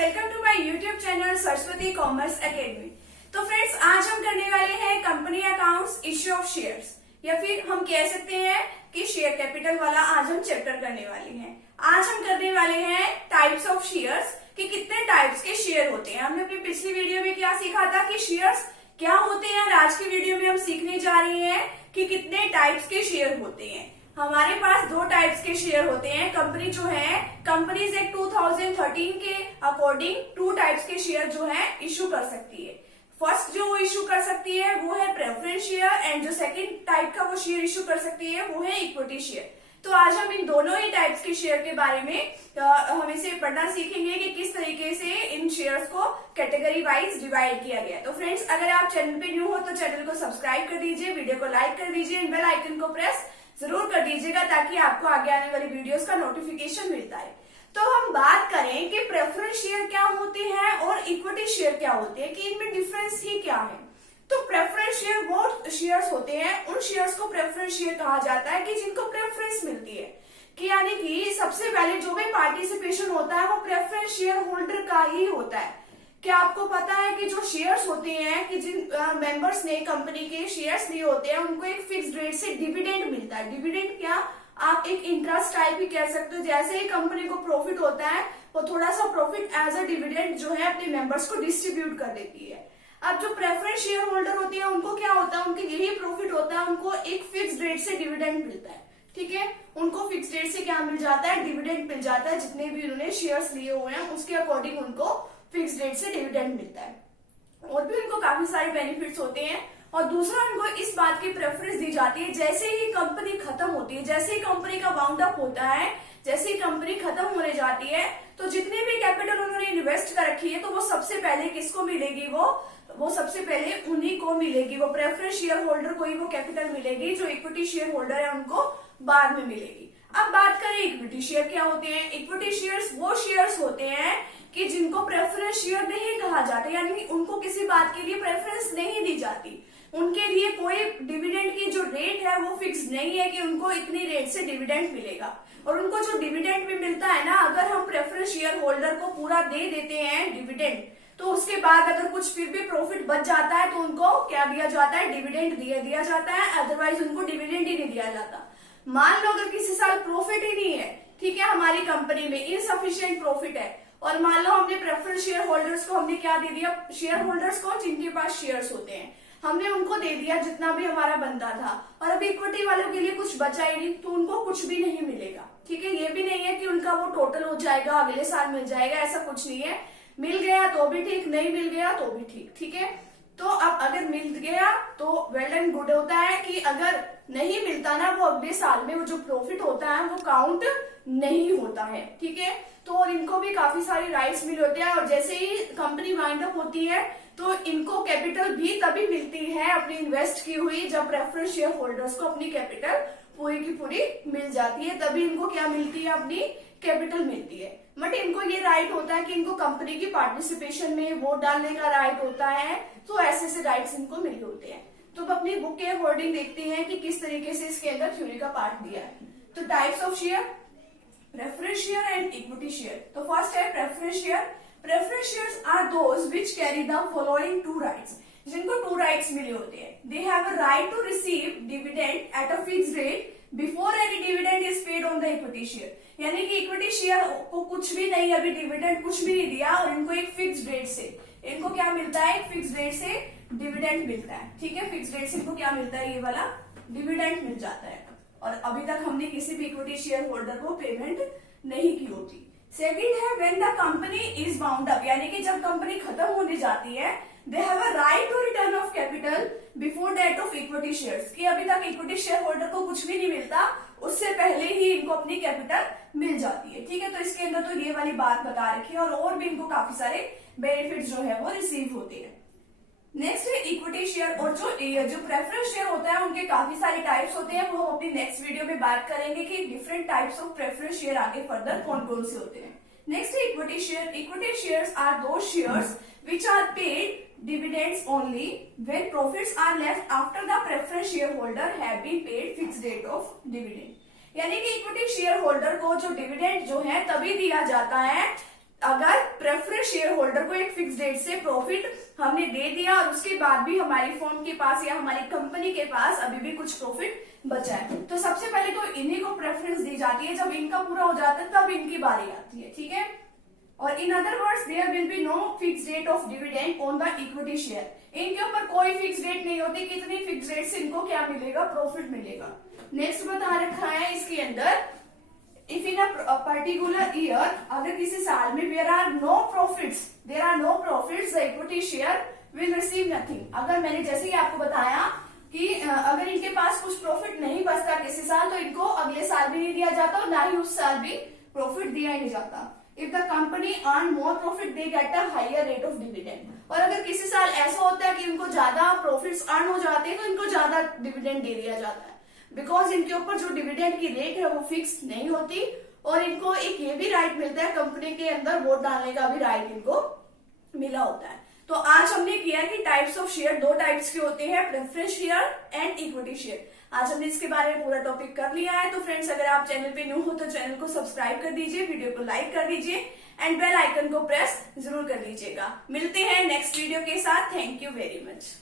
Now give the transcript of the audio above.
Welcome to my YouTube channel Saraswati commerce academy. तो friends, आज हम करने वाले हैं company accounts, issue of shares, या फिर हम कह सकते हैं कि शेयर कैपिटल वाला आज हम चैप्टर करने वाले हैं। आज हम करने वाले हैं टाइप्स ऑफ शेयर्स, कि कितने टाइप्स के शेयर होते हैं। हमने अपनी पिछली वीडियो में क्या सीखा था कि शेयर्स क्या होते हैं, और आज की वीडियो में हम सीखने जा रहे हैं कि कितने टाइप्स के शेयर होते हैं। हमारे पास दो टाइप्स के शेयर होते हैं। कंपनी जो है, कंपनीज एक्ट 2013 के अकॉर्डिंग टू टाइप्स के शेयर जो है इश्यू कर सकती है। फर्स्ट जो वो इश्यू कर सकती है वो है प्रेफरेंस शेयर, एंड जो सेकंड टाइप का वो शेयर इश्यू कर सकती है वो है इक्विटी शेयर। तो आज हम इन दोनों ही टाइप्स के शेयर के बारे में हम इसे पढ़ना सीखेंगे कि किस तरीके से इन शेयर्स को कैटेगरी वाइज डिवाइड किया गया है। तो फ्रेंड्स, अगर आप चैनल पे न्यू हो तो चैनल को सब्सक्राइब कर दीजिए, वीडियो को लाइक कर दीजिए, एंड बेल आइकन को प्रेस जरूर कर दीजिएगा ताकि आपको आगे आने वाली वीडियोस का नोटिफिकेशन मिलता है। तो हम बात करें कि प्रेफरेंस शेयर क्या होते हैं और इक्विटी शेयर क्या होते हैं, कि इनमें डिफरेंस ही क्या है। तो प्रेफरेंस शेयर वो शेयर्स होते हैं, उन शेयर्स को प्रेफरेंस शेयर कहा जाता है कि जिनको प्रेफरेंस मिलती है, कि यानी कि सबसे पहले जो भी पार्टिसिपेशन होता है वो प्रेफरेंस शेयर होल्डर का ही होता है। क्या आपको पता है कि जो शेयर्स होते हैं, कि जिन मेंबर्स ने कंपनी के शेयर्स लिए होते हैं उनको एक फिक्स रेट से डिविडेंड मिलता है। डिविडेंड क्या, आप एक इंटरेस्ट टाइप ही कह सकते हो। जैसे ही कंपनी को प्रॉफिट होता है वो थोड़ा सा प्रॉफिट एज अ डिविडेंड जो है अपने मेंबर्स को डिस्ट्रीब्यूट कर देती है। अब जो प्रेफरेंस शेयर होल्डर होती है उनको क्या होता है, उनके यही प्रॉफिट होता है, उनको एक फिक्स रेट से डिविडेंड मिलता है। ठीक है, उनको फिक्स रेट से क्या मिल जाता है, डिविडेंड मिल जाता है। जितने भी उन्होंने शेयर्स लिए हुए हैं उसके अकॉर्डिंग उनको फिक्स रेट से डिविडेंड मिलता है। और भी उनको काफी सारे बेनिफिट्स होते हैं। और दूसरा, उनको इस बात की प्रेफरेंस दी जाती है, जैसे ही कंपनी खत्म होती है, जैसे ही कंपनी का बाउंड अप होता है, जैसे ही कंपनी खत्म होने जाती है, तो जितनी भी कैपिटल उन्होंने इन्वेस्ट कर रखी है तो वो सबसे पहले किसको मिलेगी, वो सबसे पहले उन्हीं को मिलेगी। वो प्रेफरेंस शेयर होल्डर को ही वो कैपिटल मिलेगी। जो इक्विटी शेयर होल्डर है उनको बाद में मिलेगी। अब बात करें इक्विटी शेयर क्या होते हैं। इक्विटी शेयर्स वो शेयर्स होते हैं कि जिनको प्रेफरेंस शेयर नहीं कहा जाता, यानी उनको किसी बात के लिए प्रेफरेंस नहीं दी जाती। उनके लिए कोई डिविडेंड की जो रेट है वो फिक्स नहीं है कि उनको इतनी रेट से डिविडेंड मिलेगा। और उनको जो डिविडेंड भी मिलता है ना, अगर हम प्रेफरेंस शेयर होल्डर को पूरा दे देते हैं डिविडेंड, तो उसके बाद अगर कुछ फिर भी प्रॉफिट बच जाता है तो उनको क्या दिया जाता है, डिविडेंड दिया जाता है। अदरवाइज उनको डिविडेंड ही नहीं दिया जाता। मान लो अगर किसी साल प्रॉफिट ही नहीं है, ठीक है, हमारी कंपनी में इनसफिशिएंट प्रॉफिट है, और मान लो हमने प्रेफरेंस शेयर होल्डर्स को हमने क्या दे दिया, शेयर होल्डर्स को जिनके पास शेयर्स होते हैं, हमने उनको दे दिया जितना भी हमारा बनता था, और अभी इक्विटी वालों के लिए कुछ बचा ही नहीं, तो उनको कुछ भी नहीं मिलेगा। ठीक है, ये भी नहीं है कि उनका वो टोटल हो जाएगा, अगले साल मिल जाएगा, ऐसा कुछ नहीं है। मिल गया तो भी ठीक, नहीं मिल गया तो भी ठीक। ठीक है, तो अब अगर मिल गया तो वेल एंड गुड होता है, कि अगर नहीं मिलता ना, वो अगले साल में वो जो प्रॉफिट होता है वो काउंट नहीं होता है। ठीक है, तो और इनको भी काफी सारे राइट्स मिले होते हैं। और जैसे ही कंपनी वाइंड अप होती है तो इनको कैपिटल भी तभी मिलती है अपनी इन्वेस्ट की हुई, जब प्रेफरेंस शेयर होल्डर्स को अपनी कैपिटल पूरी की पूरी मिल जाती है, तभी इनको क्या मिलती है, अपनी कैपिटल मिलती है। बट इनको ये राइट होता है कि इनको कंपनी की पार्टिसिपेशन में वोट डालने का राइट होता है। तो ऐसे राइट्स इनको मिले होते हैं। तो अब अपनी बुक के अकॉर्डिंग देखते हैं कि किस तरीके से इसके अंदर थ्योरी का पार्ट दिया है। तो types of share, preference share and equity share. तो फर्स्ट है preference share. Preference shares are those which carry the following two rights. जिनको टू राइट्स मिले होते हैं। They have a right to receive dividend at a fixed rate before any dividend is paid on the equity share. यानी कि equity share को कुछ भी नहीं, अभी डिविडेंड कुछ भी नहीं दिया, और इनको एक फिक्स्ड रेट से इनको क्या मिलता है, एक फिक्स्ड रेट से डिविडेंड मिलता है। ठीक है, फिक्स्ड रेट से इनको क्या मिलता है, ये वाला डिविडेंड मिल जाता है। और अभी तक हमने किसी भी इक्विटी शेयर होल्डर को पेमेंट नहीं की होती। सेकंड है when the company is bound up, यानी कि जब कंपनी खत्म होने जाती है, they have a right to return of capital before that of equity shares, कि अभी तक इक्विटी शेयर होल्डर को कुछ भी नहीं मिलता, उससे पहले ही इनको अपनी कैपिटल मिल जाती है। ठीक है, तो इसके अंदर तो ये वाली बात बता रखी है, और भी इनको काफी सारे बेनिफिट जो है वो रिसीव होते हैं। नेक्स्ट है इक्विटी शेयर। और जो प्रेफरेंस शेयर होता है उनके काफी सारे टाइप्स होते हैं, वो हम अपनी नेक्स्ट वीडियो में बात करेंगे कि different types of preference share आगे फर्दर कौन कौन से होते हैं। नेक्स्ट है equity share. Equity shares are those shares which are paid dividends only when profits are left after the preference shareholder have been paid fixed rate of dividend। यानी कि equity share holder को जो dividend जो है तभी दिया जाता है अगर प्रेफरेंस अगर शेयर होल्डर को एक फिक्स डेट से प्रॉफिट हमने दे दिया और उसके बाद भी हमारी फर्म के पास या हमारी कंपनी के पास अभी भी कुछ प्रॉफिट बचा है, तो सबसे पहले तो इन्हीं को प्रेफरेंस दी जाती है। जब इनका पूरा हो जाता है तब इनकी बारी आती है, ठीक है। और in other words there will be no fix date of dividend on the equity share. इनके ऊपर कोई फिक्स डेट नहीं होती, कितनी फिक्स डेट से इनको क्या मिलेगा, प्रॉफिट मिलेगा। नेक्स्ट बता रखा है इसके अंदर, if in a particular year, अगर किसी साल में there are no profits the equity share will receive nothing. अगर मैंने जैसे ही आपको बताया कि अगर इनके पास कुछ प्रॉफिट नहीं बचता किसी साल, तो इनको अगले साल भी नहीं दिया जाता और ना ही उस साल भी प्रॉफिट दिया ही नहीं जाता। If the company earn more profit they get a higher rate of dividend. और अगर किसी साल ऐसा होता है कि इनको ज्यादा प्रॉफिट्स अर्न हो जाते हैं तो इनको ज्यादा डिविडेंड दे दिया जाता है, बिकॉज इनके ऊपर जो डिविडेंड की रेट है वो फिक्स नहीं होती। और इनको एक ये भी राइट मिलता है, कंपनी के अंदर वोट डालने का भी राइट इनको मिला होता है। तो आज हमने किया कि टाइप्स ऑफ शेयर दो टाइप्स के होते हैं, preference share and equity share. आज हमने इसके बारे में पूरा टॉपिक कर लिया है। तो फ्रेंड्स, अगर आप चैनल पे न्यू हो तो चैनल को सब्सक्राइब कर दीजिए, वीडियो को लाइक कर दीजिए एंड बेल आइकन को प्रेस जरूर कर लीजिएगा। मिलते हैं नेक्स्ट वीडियो के साथ। Thank you very much.